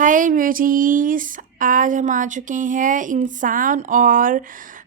हाय beauties. आज हम आ चुके हैं इंसान और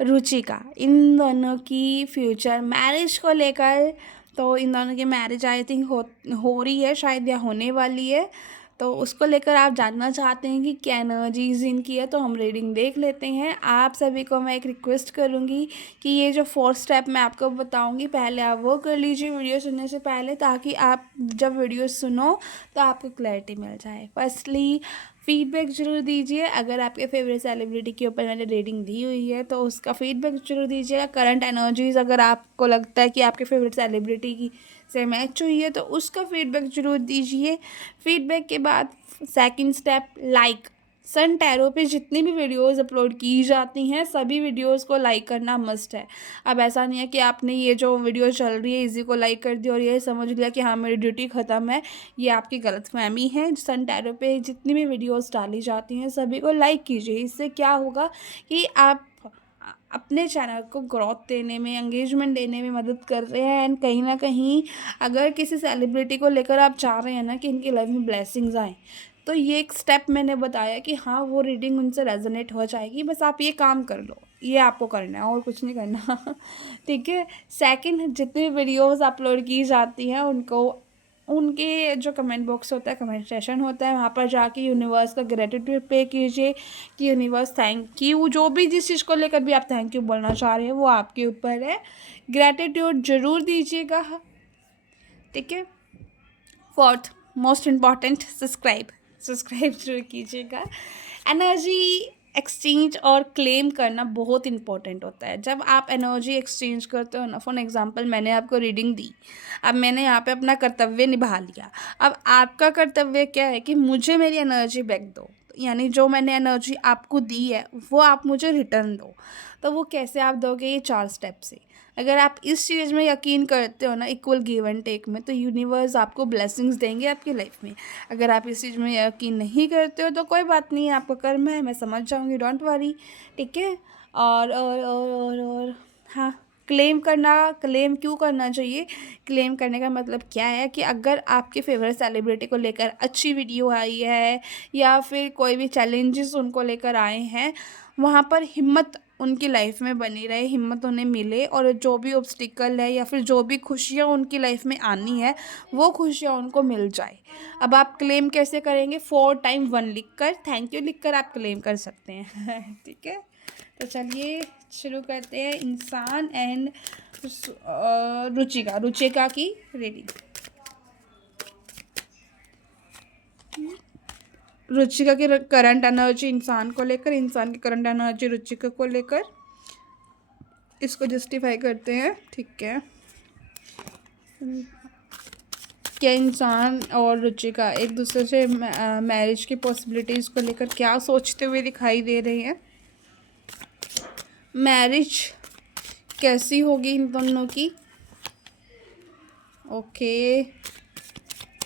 रुचिका इन दोनों की फ्यूचर मैरिज को लेकर। तो इन दोनों की मैरिज आई थिंक हो रही है शायद या होने वाली है। तो उसको लेकर आप जानना चाहते हैं कि क्या एनर्जीज इनकी है, तो हम रीडिंग देख लेते हैं। आप सभी को मैं एक रिक्वेस्ट करूँगी कि ये जो 4 स्टेप मैं आपको बताऊँगी पहले आप वो कर लीजिए वीडियो सुनने से पहले, ताकि आप जब वीडियो सुनो तो आपको क्लैरिटी मिल जाए। फर्स्टली फीडबैक ज़रूर दीजिए। अगर आपके फेवरेट सेलिब्रिटी के ऊपर मैंने रेटिंग दी हुई है तो उसका फीडबैक ज़रूर दीजिएगा। करंट एनर्जीज अगर आपको लगता है कि आपके फेवरेट सेलिब्रिटी की से मैच हुई है तो उसका फीडबैक ज़रूर दीजिए। फीडबैक के बाद सेकंड स्टेप लाइक। सन टैरो पे जितनी भी वीडियोस अपलोड की जाती हैं सभी वीडियोस को लाइक करना मस्ट है। अब ऐसा नहीं है कि आपने ये जो वीडियो चल रही है इसी को लाइक कर दिया और ये समझ लिया कि हाँ मेरी ड्यूटी ख़त्म है। ये आपकी गलतफहमी है। सन टैरो पे जितनी भी वीडियोस डाली जाती हैं सभी को लाइक कीजिए। इससे क्या होगा कि आप अपने चैनल को ग्रोथ देने में, एंगेजमेंट देने में मदद कर रहे हैं। एंड कहीं ना कहीं अगर किसी सेलिब्रिटी को लेकर आप चाह रहे हैं ना कि इनकी लाइफ में ब्लेसिंग्स आएँ, तो ये एक स्टेप मैंने बताया कि हाँ वो रीडिंग उनसे रेजोनेट हो जाएगी। बस आप ये काम कर लो, ये आपको करना है और कुछ नहीं करना। ठीक है। सेकंड, जितनी वीडियोस अपलोड की जाती हैं उनको उनके जो कमेंट बॉक्स होता है, कमेंट सेशन होता है, वहाँ पर जाके यूनिवर्स का ग्रेटिट्यूड पे कीजिए कि यूनिवर्स थैंक यू। जो भी जिस चीज़ को लेकर भी आप थैंक यू बोलना चाह रहे हैं वो आपके ऊपर है। ग्रेटिट्यूड ज़रूर दीजिएगा। ठीक है। फोर्थ मोस्ट इम्पॉर्टेंट, सब्सक्राइब जरूर कीजिएगा। एनर्जी एक्सचेंज और क्लेम करना बहुत इंपॉर्टेंट होता है। जब आप एनर्जी एक्सचेंज करते हो ना, फॉर एग्जांपल मैंने आपको रीडिंग दी, अब मैंने यहाँ पे अपना कर्तव्य निभा लिया। अब आपका कर्तव्य क्या है कि मुझे मेरी एनर्जी बैक दो, यानी जो मैंने एनर्जी आपको दी है वो आप मुझे रिटर्न दो। तो वो कैसे आप दोगे? ये 4 स्टेप से। अगर आप इस चीज़ में यकीन करते हो ना, इक्वल गिव एंड टेक में, तो यूनिवर्स आपको ब्लेसिंग्स देंगे आपकी लाइफ में। अगर आप इस चीज़ में यकीन नहीं करते हो तो कोई बात नहीं है, आपका कर्म है, मैं समझ जाऊंगी, डोंट वरी। ठीक है। और हाँ, क्लेम क्यों करना चाहिए? क्लेम करने का मतलब क्या है कि अगर आपके फेवरेट सेलिब्रिटी को लेकर अच्छी वीडियो आई है या फिर कोई भी चैलेंजेस उनको लेकर आए हैं, वहाँ पर हिम्मत उनकी लाइफ में बनी रहे, हिम्मत उन्हें मिले और जो भी ऑब्स्टिकल है या फिर जो भी खुशियाँ उनकी लाइफ में आनी है वो खुशियाँ उनको मिल जाए। अब आप क्लेम कैसे करेंगे? 4 टाइम 1 लिख कर, थैंक यू लिख कर आप क्लेम कर सकते हैं। ठीक है। तो चलिए शुरू करते हैं इंसान एंड रुचिका की रीडिंग। रुचिका की करंट एनर्जी इंसान को लेकर, इंसान की करंट एनर्जी रुचिका को लेकर, इसको जस्टिफाई करते हैं। ठीक है। क्या इंसान और रुचिका एक दूसरे से मैरिज की पॉसिबिलिटीज़ को लेकर क्या सोचते हुए दिखाई दे रहे हैं? मैरिज कैसी होगी इन दोनों की? ओके।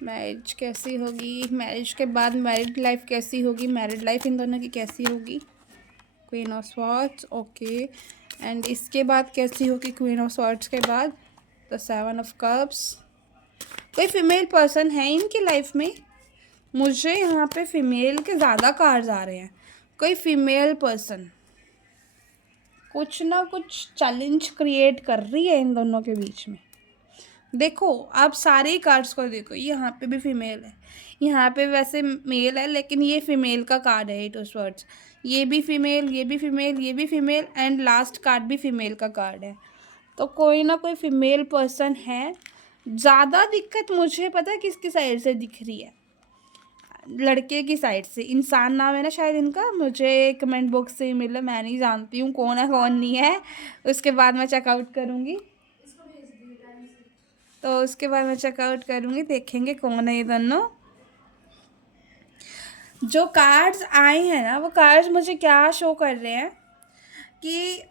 मैरिज कैसी होगी, मैरिज के बाद मैरिड लाइफ कैसी होगी, मैरिड लाइफ इन दोनों की कैसी होगी? Queen of swords. Okay. And इसके बाद कैसी होगी क्वीन ऑफ स्वॉर्ड्स के बाद? The 7 of cups. कोई फीमेल पर्सन है इनकी लाइफ में? मुझे यहाँ पे फीमेल के ज़्यादा कार्ड्स आ रहे हैं। कोई फीमेल पर्सन कुछ ना कुछ चैलेंज क्रिएट कर रही है इन दोनों के बीच में। देखो आप सारे ही कार्ड्स को देखो, यहाँ पे भी फीमेल है, यहाँ पे वैसे मेल है लेकिन ये फीमेल का कार्ड है 8 ऑफ स्वॉर्ड्स। ये भी फीमेल, ये भी फीमेल, ये भी फीमेल एंड लास्ट कार्ड भी फीमेल का कार्ड है। तो कोई ना कोई फीमेल पर्सन है। ज़्यादा दिक्कत मुझे पता है किसकी साइड से दिख रही है? लड़के की साइड से। इंसान नाम है ना शायद इनका, मुझे कमेंट बॉक्स से मिला, मैं नहीं जानती हूँ कौन है कौन नहीं है। उसके बाद मैं चेकआउट करूँगी, तो उसके बाद मैं चेकआउट करूँगी, देखेंगे कौन है ये दोनों। जो कार्ड्स आए हैं ना वो कार्ड्स मुझे क्या शो कर रहे हैं कि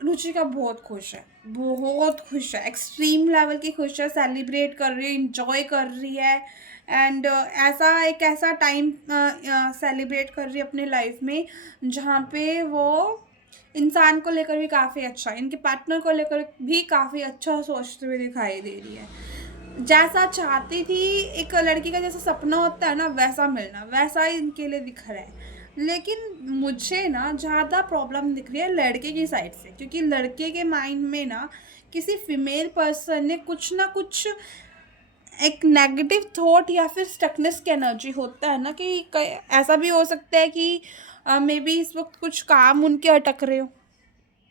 रुचिका बहुत खुश है, बहुत खुश है, एक्सट्रीम लेवल की खुश है, सेलिब्रेट कर रही है, इंजॉय कर रही है। एंड ऐसा टाइम सेलिब्रेट कर रही है अपने लाइफ में जहाँ पे वो इंसान को लेकर भी काफ़ी अच्छा, इनके पार्टनर को लेकर भी काफ़ी अच्छा सोचते हुए दिखाई दे रही है। जैसा चाहती थी, एक लड़की का जैसा सपना होता है ना वैसा मिलना, वैसा ही इनके लिए दिख रहा है। लेकिन मुझे ना ज़्यादा प्रॉब्लम दिख रही है लड़के की साइड से, क्योंकि लड़के के माइंड में ना किसी फीमेल पर्सन ने कुछ ना कुछ एक नेगेटिव थॉट या फिर स्टकनेस की एनर्जी होता है ना, कि ऐसा भी हो सकता है कि मे बी इस वक्त कुछ काम उनके अटक रहे हो।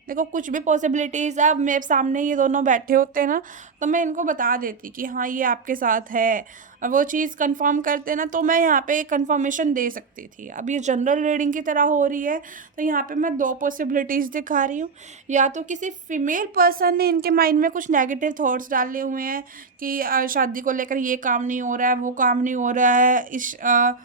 देखो कुछ भी पॉसिबिलिटीज़, अब मेरे सामने ये दोनों बैठे होते हैं ना, तो मैं इनको बता देती कि हाँ ये आपके साथ है, और वो चीज़ कंफर्म करते ना, तो मैं यहाँ पे कंफर्मेशन दे सकती थी। अब ये जनरल रीडिंग की तरह हो रही है, तो यहाँ पे मैं दो पॉसिबिलिटीज़ दिखा रही हूँ। या तो किसी फीमेल पर्सन ने इनके माइंड में कुछ नेगेटिव थॉट्स डाले हुए हैं कि शादी को लेकर ये काम नहीं हो रहा है, वो काम नहीं हो रहा है,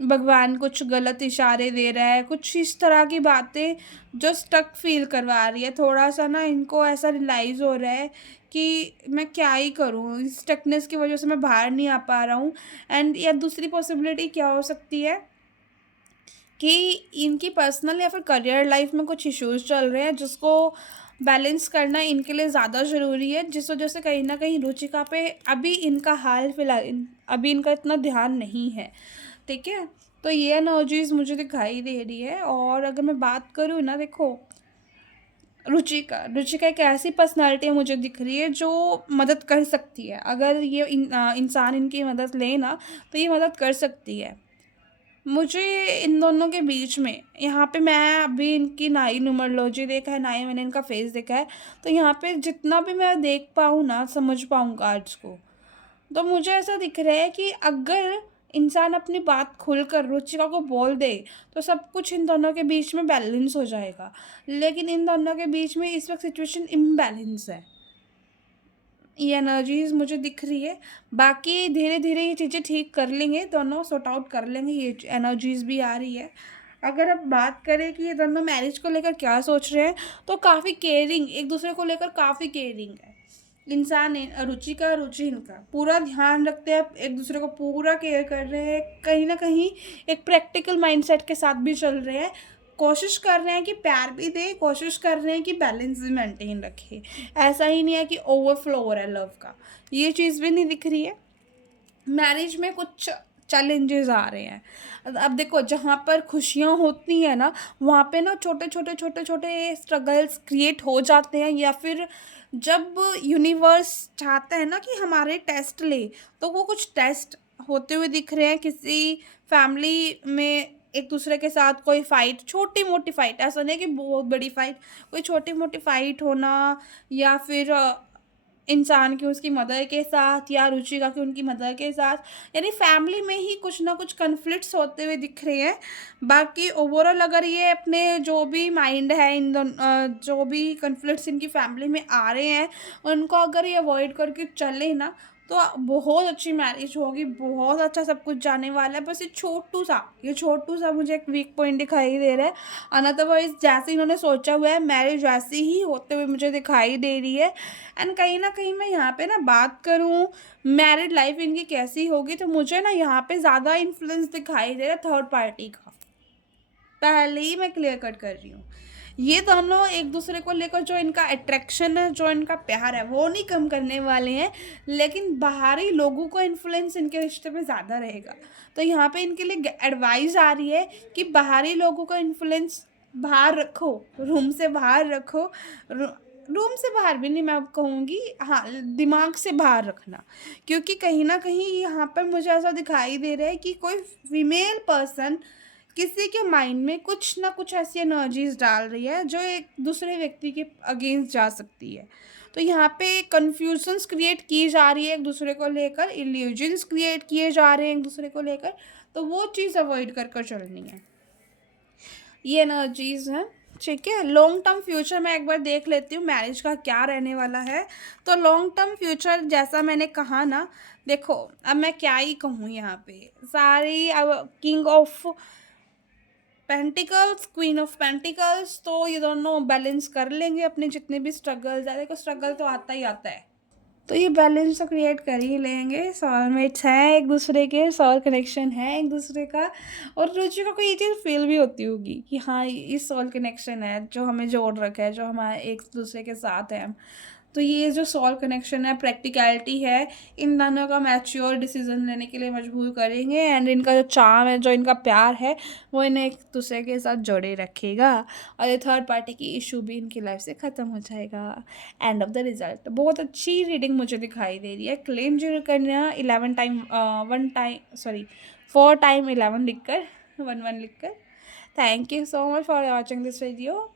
भगवान कुछ गलत इशारे दे रहा है, कुछ इस तरह की बातें जो स्टक फील करवा रही है। थोड़ा सा ना इनको ऐसा रियलाइज़ हो रहा है कि मैं क्या ही करूँ, इस स्टकनेस की वजह से मैं बाहर नहीं आ पा रहा हूँ। एंड या दूसरी पॉसिबिलिटी क्या हो सकती है कि इनकी पर्सनल या फिर करियर लाइफ में कुछ इश्यूज चल रहे हैं, जिसको बैलेंस करना इनके लिए ज़्यादा ज़रूरी है, जिस वजह से कहीं ना कहीं रुचिका पे अभी इनका हाल फिलहाल अभी इनका इतना ध्यान नहीं है। ठीक है, तो ये एनर्जीज मुझे दिखाई दे रही है। और अगर मैं बात करूँ ना, देखो रुचिका रुचिका एक ऐसी पर्सनालिटी मुझे दिख रही है जो मदद कर सकती है। अगर ये इंसान इनकी मदद ले ना, तो ये मदद कर सकती है। मुझे इन दोनों के बीच में, यहाँ पे मैं अभी इनकी ना ही न्यूमरोलॉजी देखा है, ना ही मैंने इनका फेस देखा है, तो यहाँ पे जितना भी मैं देख पाऊँ ना, समझ पाऊँ कार्ड्स को, तो मुझे ऐसा दिख रहा है कि अगर इंसान अपनी बात खुलकर रुचिका को बोल दे, तो सब कुछ इन दोनों के बीच में बैलेंस हो जाएगा। लेकिन इन दोनों के बीच में इस वक्त सिचुएशन इम्बैलेंस है, ये एनर्जीज मुझे दिख रही है। बाकी धीरे धीरे ये चीज़ें ठीक कर लेंगे, दोनों सॉर्ट आउट कर लेंगे, ये एनर्जीज भी आ रही है। अगर अब बात करें कि ये दोनों मैरिज को लेकर क्या सोच रहे हैं, तो काफ़ी केयरिंग, एक दूसरे को लेकर काफ़ी केयरिंग है। इंसान रुचि का रुचि इनका पूरा ध्यान रखते हैं, एक दूसरे को पूरा केयर कर रहे हैं, कहीं ना कहीं एक प्रैक्टिकल माइंडसेट के साथ भी चल रहे हैं। कोशिश कर रहे हैं कि प्यार भी दे, कोशिश कर रहे हैं कि बैलेंस भी मेंटेन रखे। ऐसा ही नहीं है कि ओवरफ्लो हो रहा है लव का, ये चीज़ भी नहीं दिख रही है। मैरिज में कुछ चैलेंजेस आ रहे हैं। अब देखो जहाँ पर खुशियाँ होती हैं ना, वहाँ पे ना छोटे छोटे छोटे छोटे स्ट्रगल्स क्रिएट हो जाते हैं, या फिर जब यूनिवर्स चाहता है ना कि हमारे टेस्ट ले, तो वो कुछ टेस्ट होते हुए दिख रहे हैं किसी फैमिली में। एक दूसरे के साथ कोई फाइट, छोटी मोटी फाइट, ऐसा नहीं कि बहुत बड़ी फाइट, कोई छोटी मोटी फाइट होना, या फिर इंसान की उसकी मदर के साथ, या रुचिका की उनकी मदर के साथ, यानी फैमिली में ही कुछ ना कुछ कन्फ्लिक्ट्स होते हुए दिख रहे हैं। बाकी ओवरऑल अगर ये अपने जो भी माइंड है, इन दोनों जो भी कन्फ्लिक्ट्स इनकी फैमिली में आ रहे हैं, उनको अगर ये अवॉइड करके चले ना, तो बहुत अच्छी मैरिज होगी, बहुत अच्छा सब कुछ जाने वाला है। बस ये छोटू सा मुझे एक वीक पॉइंट दिखाई दे रहा है। अनदरवाइज जैसे इन्होंने सोचा हुआ है, मैरिज वैसी ही होते हुए मुझे दिखाई दे रही है। एंड कहीं ना कहीं मैं यहाँ पे ना बात करूँ मैरिड लाइफ इनकी कैसी होगी, तो मुझे ना यहाँ पे ज़्यादा इन्फ्लुएंस दिखाई दे रहा है थर्ड पार्टी का। पहले ही मैं क्लियर कट कर रही हूँ, ये दोनों एक दूसरे को लेकर जो इनका अट्रैक्शन है, जो इनका प्यार है, वो नहीं कम करने वाले हैं। लेकिन बाहरी लोगों का इन्फ्लुएंस इनके रिश्ते पे ज़्यादा रहेगा। तो यहाँ पे इनके लिए एडवाइस आ रही है कि बाहरी लोगों का इन्फ्लुएंस बाहर रखो, रूम से बाहर रखो। रूम से बाहर भी नहीं मैं कहूँगी, हाँ दिमाग से बाहर रखना। क्योंकि कहीं ना कहीं यहाँ पर मुझे ऐसा दिखाई दे रहा है कि कोई फीमेल पर्सन किसी के माइंड में कुछ ना कुछ ऐसी एनर्जीज डाल रही है जो एक दूसरे व्यक्ति के अगेंस्ट जा सकती है। तो यहाँ पे कन्फ्यूजन्स क्रिएट की जा रही है एक दूसरे को लेकर, इल्यूजन्स क्रिएट किए जा रहे हैं एक दूसरे को लेकर, तो वो चीज़ अवॉइड कर कर चलनी है। ये एनर्जीज हैं। ठीक है, लॉन्ग टर्म फ्यूचर में एक बार देख लेती हूँ मैरिज का क्या रहने वाला है। तो लॉन्ग टर्म फ्यूचर जैसा मैंने कहा ना, देखो अब मैं क्या ही कहूँ, यहाँ पे सारी अब king of pentacles, queen of pentacles, तो ये दोनों बैलेंस कर लेंगे अपने जितने भी स्ट्रगल्स है। देखो स्ट्रगल तो आता ही आता है, तो ये बैलेंस तो क्रिएट कर ही लेंगे। सोलमेट्स हैं एक दूसरे के, सोल कनेक्शन है एक दूसरे का। और रुचिका को ये चीज़ फील भी होती होगी कि हाँ ये सोल कनेक्शन है जो हमें जोड़ रखा है, जो हमारे एक दूसरे के साथ है। तो ये जो सॉल कनेक्शन है, प्रैक्टिकलिटी है, इन दोनों का मैच्योर डिसीजन लेने के लिए मजबूर करेंगे एंड इनका जो चार्म है, जो इनका प्यार है, वो इन्हें एक दूसरे के साथ जोड़े रखेगा और ये थर्ड पार्टी की इशू भी इनकी लाइफ से ख़त्म हो जाएगा। एंड ऑफ द रिजल्ट बहुत अच्छी रीडिंग मुझे दिखाई दे रही है। क्लेम जरूर करना 11 टाइम 1 टाइम सॉरी 4 टाइम 11 लिखकर 1 1 लिखकर। Thank you so much for watching this video.